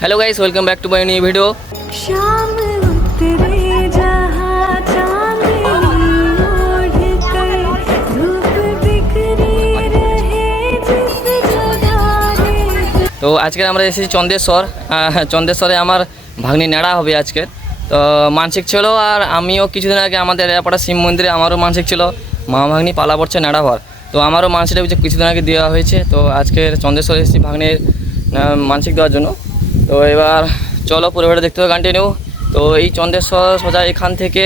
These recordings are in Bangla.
Hello guys, welcome back to my new video. शाम उतरे जहाँ चांदनी ओढ़ कर धूप बिखरी रहे जिस जगह रे। तो आज के আমরা এসেছি চন্দেশ্বরে আমার ভাগ্নি নেড়া হবে আজকে। তো মানসিক ছিল, আর আমিও কিছুদিন আগে আমাদের এলাপাড়া শিব মন্দিরে আমারও মানসিক ছিল, মা ভাগ্নি পালা পড়ছে নেড়া হওয়ার। তো আমারও মানসিকটা কিছুদিন আগে দেওয়া হয়েছে। তো আজকে চন্দেশ্বরে এসেছি ভাগ্নির মানসিক দেওয়ার জন্য। তো এবার চলো পুরো ভিডিও দেখতে হবে, কন্টিনিউ। তো এই চন্দেশ্বর সোজা এখান থেকে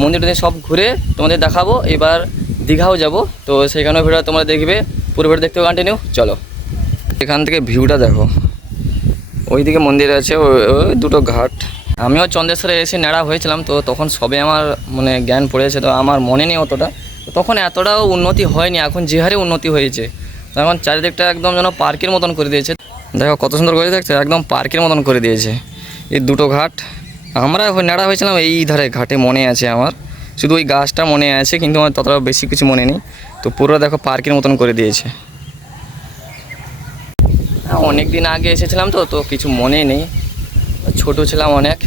মন্দিরটা সব ঘুরে তোমাদের দেখাবো। এবার দীঘাও যাব, তো সেখানেও ভিডিও তোমরা দেখবে, পুরো ভিডিও দেখতে হবে, কন্টিনিউ। চলো এখান থেকে ভিউটা দেখো, ওইদিকে মন্দির আছে, ওই দুটো ঘাট। আমিও চন্দেশ্বরে এসে নেড়া হয়েছিলাম, তো তখন সবে আমার মানে জ্ঞান পড়েছে, তো আমার মনে নেই অতটা। তখন এতটাও উন্নতি হয়নি, এখন যে হারে উন্নতি হয়েছে। এখন চারিদিকটা একদম যেন পার্কের মতন করে দিয়েছে। দেখো কত সুন্দর করে দেখছে, একদম পার্কের মতন করে দিয়েছে এই দুটো ঘাট। আমরা নেড়া হয়েছিলাম এই ধারে ঘাটে, মনে আছে আমার, শুধু ওই গাছটা মনে আছে, কিন্তু আমার ততটা বেশি কিছু মনে নেই। তো পুরো দেখো পার্কের মতন করে দিয়েছে। অনেক দিন আগে এসেছিলাম, তো তো কিছু মনে নেই, ছোট ছিলাম অনেক।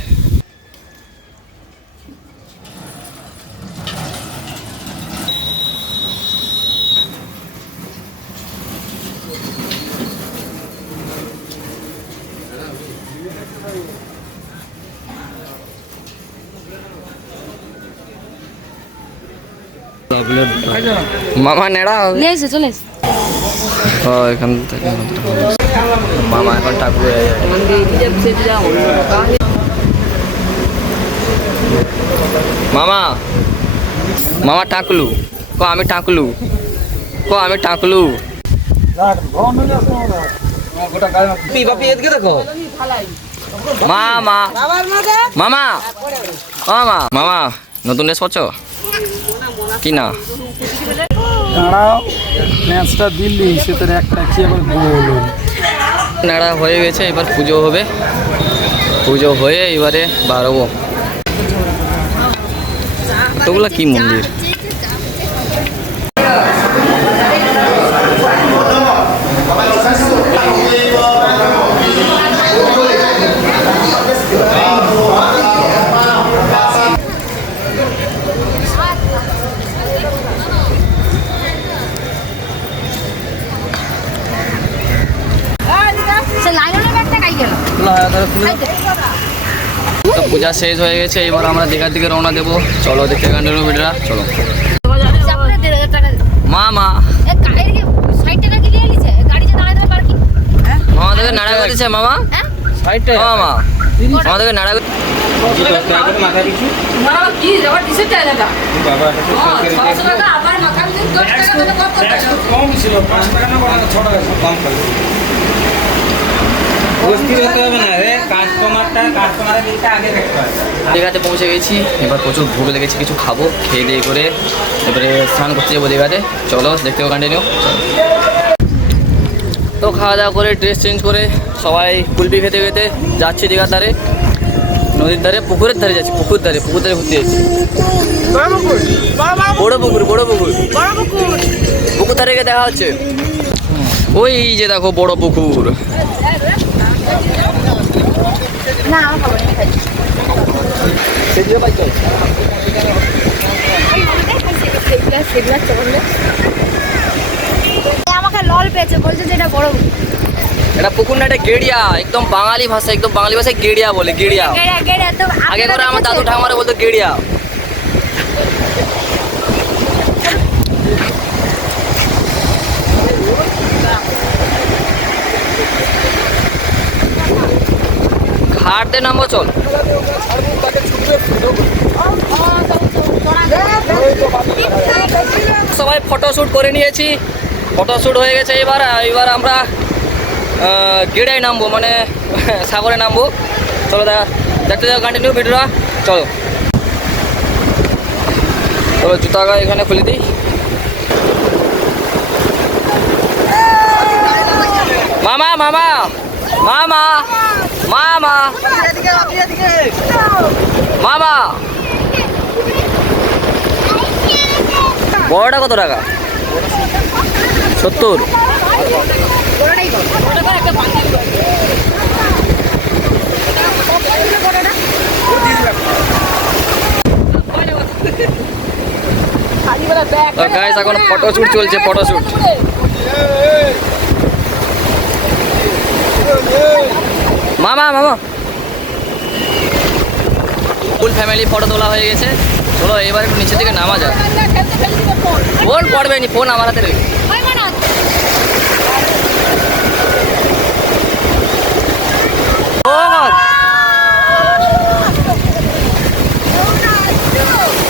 মামা নেড়া হবে। চলে ও এখান থেকে মামা এখন ঠাকুর হয়ে যায়। মামা মামা টাকলু কো, আমি টাকলু কো, আমি টাকলু। মামা মামা মামা মামা নতুন ড্রেস পরছ কি না? দাঁড়াও, ম্যাচটা দিল্লি সে তোর একটা কি আবার গোল। নেড়া হয়ে গেছে, এবার পুজো হবে, পুজো হয়ে এবারে বাড়বো। এতগুলা কি মন্দির! তো পূজা শেষ হয়ে গেছে, এবার আমরা দীঘার দিকে রওনা দেবো। চলো দেখতে কন্টিনিউ ভিডিওটা, চলো। মামা আমাদেরকে নাড়া করেছে মামা, মামা আমাদেরকে নাড়া দীঘাতে পৌঁছে গেছি। এবার প্রচুর ভোগ লেগেছে, কিছু খাবো, খেয়ে দিয়ে করে এবারে স্নান করতে যাবো দীঘাতে। চলো দেখতে হবে, কন্টিনিউ। তো খাওয়া দাওয়া করে ড্রেস চেঞ্জ করে সবাই কুলপি খেতে খেতে যাচ্ছি দীঘার ধারে, নদীর ধারে, পুকুরের ধারে যাচ্ছি, পুকুর ধারে ঘুরতে যাচ্ছি। বড় পুকুর, বড় পুকুর, পুকুর ধারে গিয়ে দেখা হচ্ছে। ওই যে দেখো বড় পুকুর। আমাকে লল পেয়েছে, বলছে যে এটা বড় এটা পুকুর না, এটা গেড়িয়া, একদম বাঙালি ভাষা, একদম বাঙালি ভাষায় গেড়িয়া বলে, গেড়িয়া। আগে করে আমার দাদু ঠাকুমারা বলতো গেড়িয়া। ঘাটতে নামবো, চল। সবাই ফটোশ্যুট করে নিয়েছি, ফটোশ্যুট হয়ে গেছে। এবার আমরা গেড়ায় নামবো, মানে সাগরে নামবো। চলো দেখতে যাও, কন্টিনিউ ভিডিওটা, চলো। চলো জুতা এখানে খুলে দিই। মামা মামা মামা মামা মামা বড়টা কত টাকা? 70। তো গাইস এখন ফটোশুট চলছে, ফটোশুট। মামা মামা ফুল ফ্যামিলি ফটো তোলা হয়ে গেছে। চলো এবার একটু নিচের দিকে নামা যাক। ফোন পড়বে নি, ফোন আমার হাতে রয়েছে।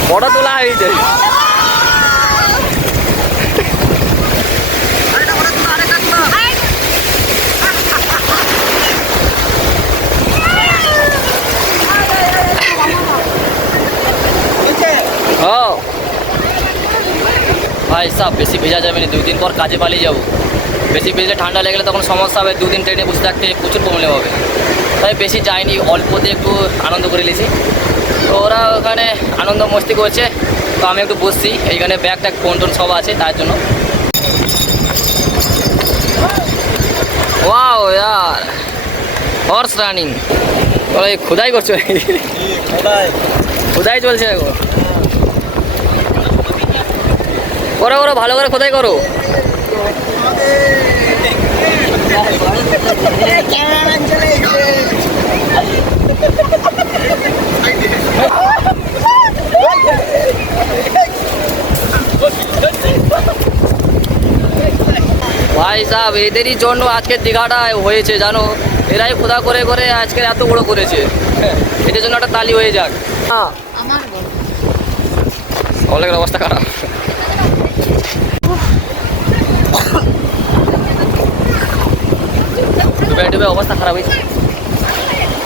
ফটো তোলা হয়েছে। ও ভাই সাহেব বেশি ভেজা যাবে না, 2 দিন পর কাজে পালিয়ে যাবো। বেশি ভেজলে ঠান্ডা লেগেলে তখন সমস্যা হবে, 2 দিন ট্রেনে বসে থাকতে প্রচুর প্রবলেম হবে। তাই বেশি যাইনি, অল্পতে একটু আনন্দ করে নিয়েছি। তো ওরা ওখানে আনন্দ মস্তি করছে, তো আমি একটু বসছি। এইখানে ব্যাগ ট্যাগ ফোন টোন সব আছে তার জন্য। ওয়াও ইয়ার হর্স রানিং। ওরা খোদাই করছো, খোদাই চলছে এখন। করো করো, ভালো করে খোদাই করো। ভাই সাহেব এদেরই জন্য আজকে দীঘাটা হয়েছে জানো, এরাই খোদা করে করে আজকে এত বড় করেছে। এদের জন্য একটা তালি হয়ে যাক। হ্যাঁ অনেক অবস্থা খারাপ। ডুবে ডুবে অবস্থা খারাপ হয়েছে।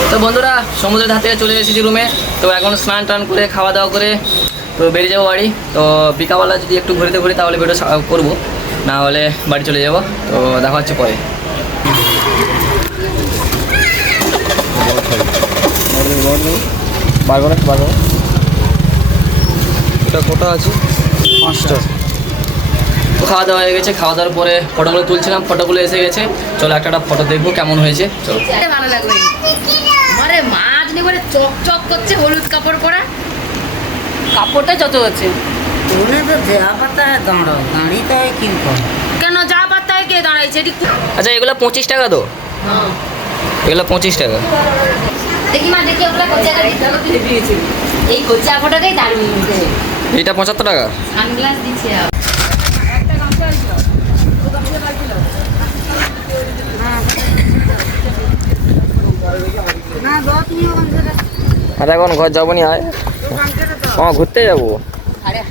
তো বন্ধুরা সমুদ্রের ধার থেকে চলে এসেছি রুমে। তো এখন স্নান টান করে খাওয়া দাওয়া করে তো বেরিয়ে যাবো বাড়ি। তো বিকালবেলা যদি একটু ঘুরিতে ঘুরি তাহলে ভিডিও করবো, না হলে বাড়ি চলে যাবো। তো দেখা হচ্ছে পরে। এটা কটা আছে? 5টা। খাওয়া দাওয়া হয়ে গেছে, খাওয়া দাওয়ার পরে ফটোগুলো তুলছিলাম, ফটোগুলো এসে গেছে। চলো একটা ফটো দেখবো কেমন হয়েছে। চলো ভালো লাগবে। আরে মাছ নিয়ে বলে চক চক করছে, হলুদ কাপড় পরা। কাপড়টা যত আছে उन्हें तो जया पता है दाঁড়াও দাঁড়ি তো কি কর কেন যা পাত্তায় কে দাঁড়াইছে এটি আচ্ছা এগুলো 25 টাকা তো? এগুলো 25 টাকা। দেখি মা দেখি ওগুলা কোন জায়গায় দিয়েছে। এই কোচা ফটোটাই দারুণ হয়েছে। এটা 75 টাকা। সানগ্লাস দিচ্ছে না দত নিও আর এখন ঘর যাবো নি, আয় ঘুরতে যাবো। আরে